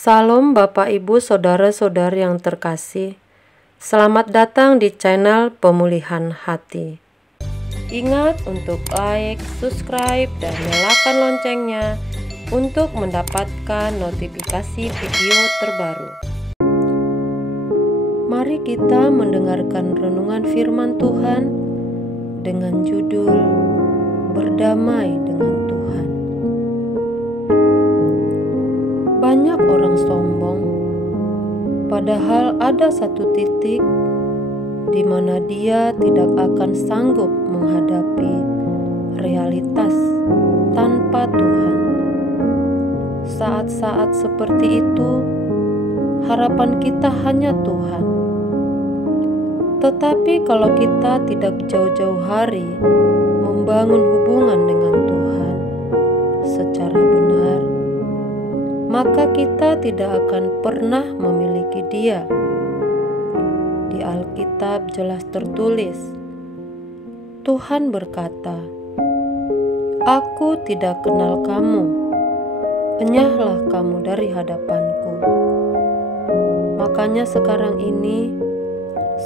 Salam Bapak Ibu Saudara-saudari yang terkasih. Selamat datang di channel Pemulihan Hati. Ingat untuk like, subscribe, dan nyalakan loncengnya untuk mendapatkan notifikasi video terbaru. Mari kita mendengarkan renungan firman Tuhan dengan judul Berdamai dengan Tuhan. Banyak orang sombong, padahal ada satu titik di mana dia tidak akan sanggup menghadapi realitas tanpa Tuhan. Saat-saat seperti itu, harapan kita hanya Tuhan. Tetapi kalau kita tidak jauh-jauh hari membangun hubungan dengan Tuhan secara benar, maka kita tidak akan pernah memiliki Dia. Di Alkitab jelas tertulis, Tuhan berkata, "Aku tidak kenal kamu, enyahlah kamu dari hadapanku." Makanya sekarang ini,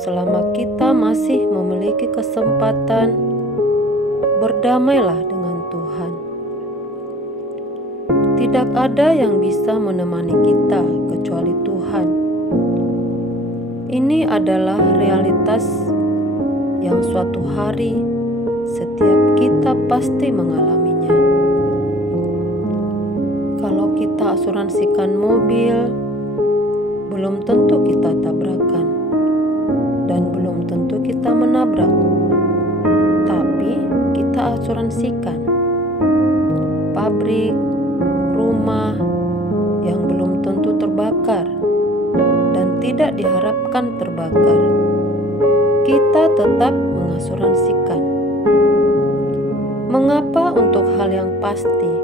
selama kita masih memiliki kesempatan, berdamailah dengan Tuhan. Tidak ada yang bisa menemani kita kecuali Tuhan. Ini adalah realitas yang suatu hari setiap kita pasti mengalaminya. Kalau kita asuransikan mobil, belum tentu kita tabrakan dan belum tentu kita menabrak. Tapi kita asuransikan pabrik, rumah yang belum tentu terbakar dan tidak diharapkan terbakar, kita tetap mengasuransikan. Mengapa untuk hal yang pasti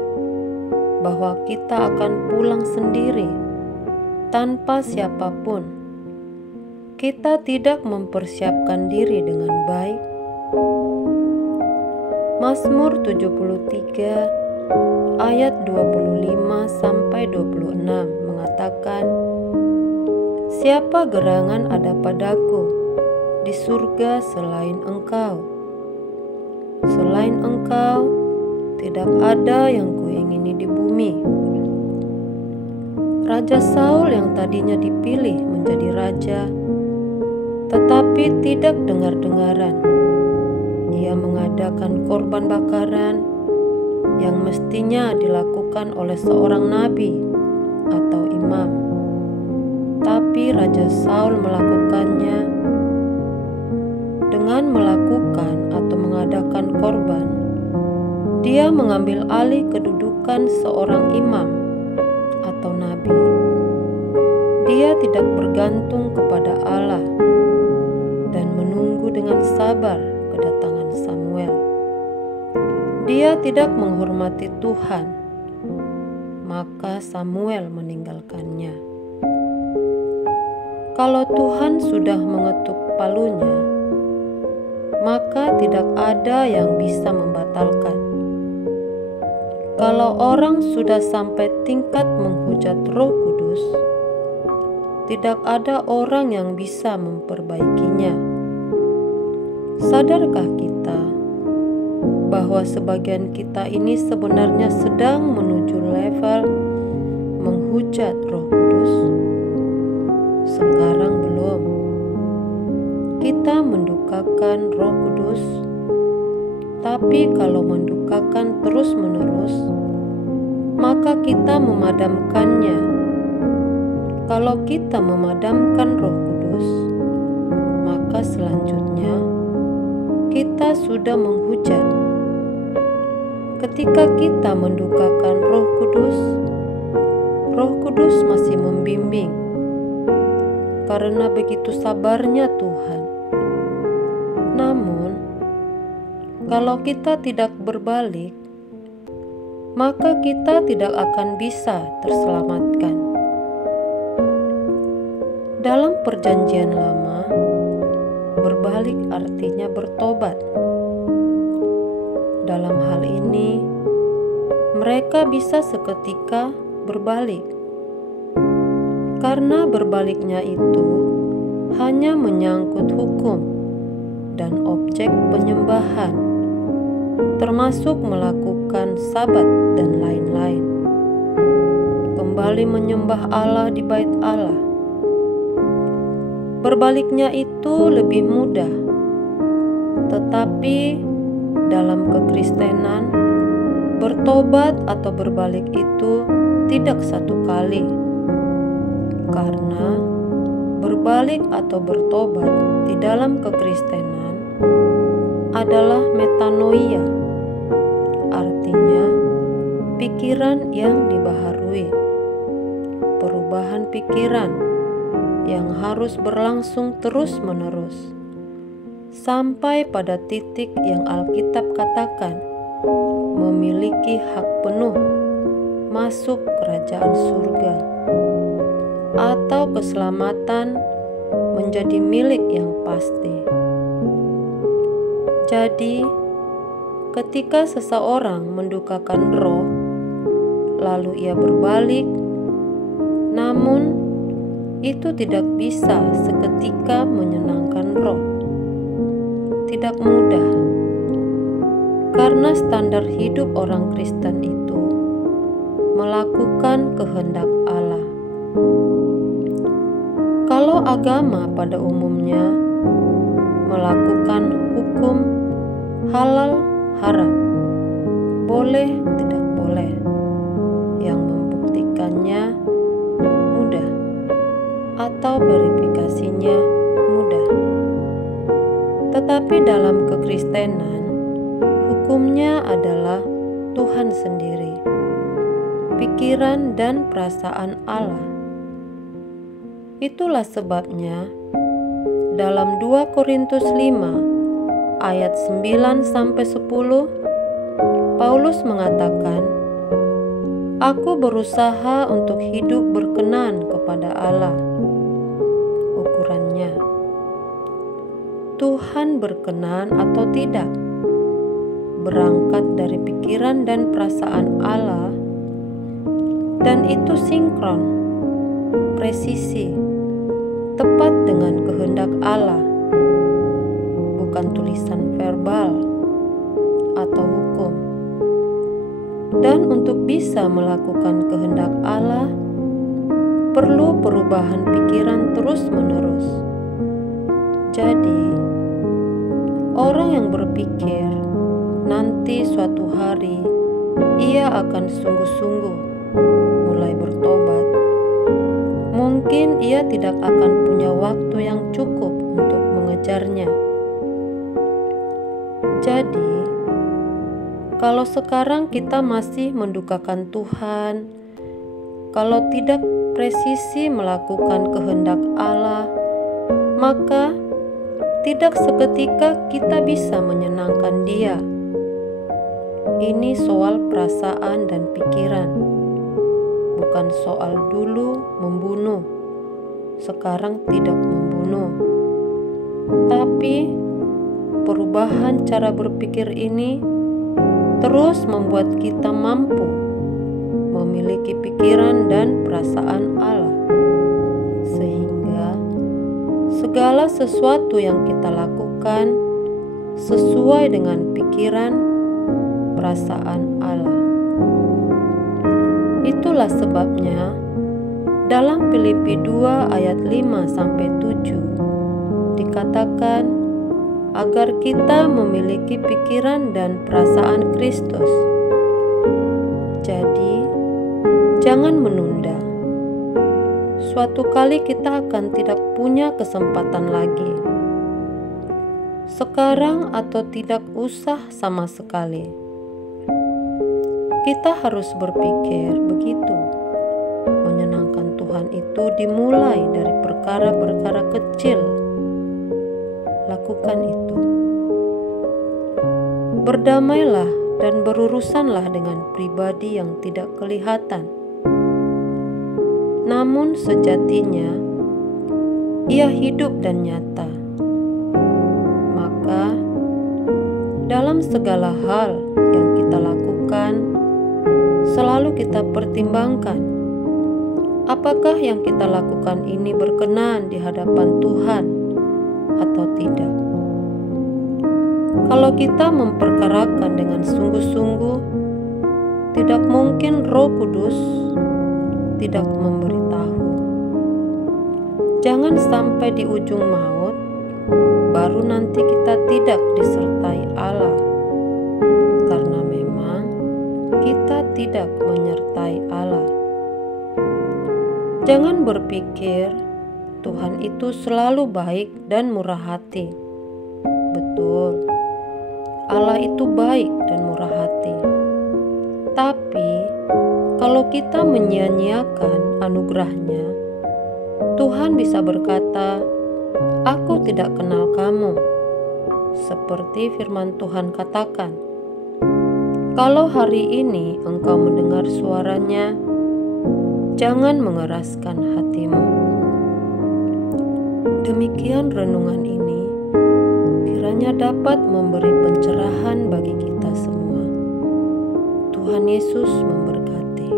bahwa kita akan pulang sendiri tanpa siapapun, kita tidak mempersiapkan diri dengan baik? Mazmur 73 ayat 25-26 mengatakan, "Siapa gerangan ada padaku di surga selain Engkau? Selain Engkau, tidak ada yang kuingini di bumi." Raja Saul yang tadinya dipilih menjadi raja, tetapi tidak dengar-dengaran. Ia mengadakan korban bakaran yang mestinya dilakukan oleh seorang nabi atau imam. Tapi Raja Saul melakukannya dengan melakukan atau mengadakan korban. Dia mengambil alih kedudukan seorang imam atau nabi. Dia tidak bergantung kepada Allah dan menunggu dengan sabar kedatangan Samuel. Dia tidak menghormati Tuhan, maka Samuel meninggalkannya. Kalau Tuhan sudah mengetuk palunya, maka tidak ada yang bisa membatalkan. Kalau orang sudah sampai tingkat menghujat Roh Kudus, tidak ada orang yang bisa memperbaikinya. Sadarkah kita bahwa sebagian kita ini sebenarnya sedang menuju level menghujat Roh Kudus? Sekarang belum. Kita mendukakan Roh Kudus, tapi kalau mendukakan terus-menerus, maka kita memadamkannya. Kalau kita memadamkan Roh Kudus, maka selanjutnya kita sudah menghujat. Ketika kita mendukakan Roh Kudus masih membimbing, karena begitu sabarnya Tuhan. Namun, kalau kita tidak berbalik, maka kita tidak akan bisa terselamatkan. Dalam Perjanjian Lama, berbalik artinya bertobat. Dalam hal ini, mereka bisa seketika berbalik. Karena berbaliknya itu hanya menyangkut hukum dan objek penyembahan, termasuk melakukan sabat dan lain-lain. Kembali menyembah Allah di bait Allah. Berbaliknya itu lebih mudah, tetapi dalam kekristenan, bertobat atau berbalik itu tidak satu kali. Karena berbalik atau bertobat di dalam kekristenan adalah metanoia, artinya pikiran yang dibaharui, perubahan pikiran yang harus berlangsung terus-menerus sampai pada titik yang Alkitab katakan memiliki hak penuh masuk kerajaan surga, atau keselamatan menjadi milik yang pasti. Jadi, ketika seseorang mendukakan roh, lalu ia berbalik, namun itu tidak bisa seketika menyenangkan roh. Tidak mudah, karena standar hidup orang Kristen itu melakukan kehendak Allah. Kalau agama pada umumnya melakukan hukum halal haram, boleh tidak boleh, yang membuktikannya mudah atau verifikasinya mudah. Tetapi dalam kekristenan, hukumnya adalah Tuhan sendiri, pikiran dan perasaan Allah. Itulah sebabnya dalam 2 Korintus 5 ayat 9-10 Paulus mengatakan, "Aku berusaha untuk hidup berkenan kepada Allah." Ukurannya, Tuhan berkenan atau tidak berangkat dari pikiran dan perasaan Allah, dan itu sinkron, presisi, tepat dengan kehendak Allah, bukan tulisan verbal atau hukum. Dan untuk bisa melakukan kehendak Allah, perlu perubahan pikiran terus-menerus. Jadi, orang yang berpikir nanti suatu hari ia akan sungguh-sungguh mulai bertobat, mungkin ia tidak akan punya waktu yang cukup untuk mengejarnya. Jadi, kalau sekarang kita masih mendukakan Tuhan, kalau tidak presisi melakukan kehendak Allah, maka tidak seketika kita bisa menyenangkan Dia. Ini soal perasaan dan pikiran, bukan soal dulu membunuh, sekarang tidak membunuh. Tapi perubahan cara berpikir ini terus membuat kita mampu memiliki pikiran dan perasaan Allah, sehingga segala sesuatu yang kita lakukan sesuai dengan pikiran perasaan Allah. Itulah sebabnya dalam Filipi 2 ayat 5-7 dikatakan agar kita memiliki pikiran dan perasaan Kristus. Jadi, jangan menunda. Suatu kali kita akan tidak punya kesempatan lagi. Sekarang atau tidak usah sama sekali. Kita harus berpikir begitu. Menyenangkan Tuhan itu dimulai dari perkara-perkara kecil. Lakukan itu. Berdamailah dan berurusanlah dengan pribadi yang tidak kelihatan. Namun sejatinya, ia hidup dan nyata. Maka, dalam segala hal yang kita lakukan, selalu kita pertimbangkan apakah yang kita lakukan ini berkenan di hadapan Tuhan atau tidak. Kalau kita memperkarakan dengan sungguh-sungguh, tidak mungkin Roh Kudus tidak memberitahu. Jangan sampai di ujung maut, baru nanti kita tidak disertai Allah, karena memang kita tidak menyertai Allah. Jangan berpikir Tuhan itu selalu baik dan murah hati. Betul, Allah itu baik dan murah hati. Tapi kalau kita menyia-nyiakan anugerahnya, Tuhan bisa berkata, "Aku tidak kenal kamu." Seperti firman Tuhan katakan, kalau hari ini engkau mendengar suaranya, jangan mengeraskan hatimu. Demikian renungan ini kiranya dapat memberi pencerahan bagi kita semua. Tuhan Yesus memberkati.